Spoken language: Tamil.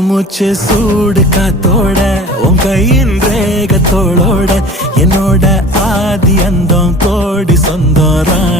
மூச்சு சூடு காத்தோட உன் கையின் ரேகத்தோளோட என்னோட ஆதி அந்தம் கோடி சொந்தம்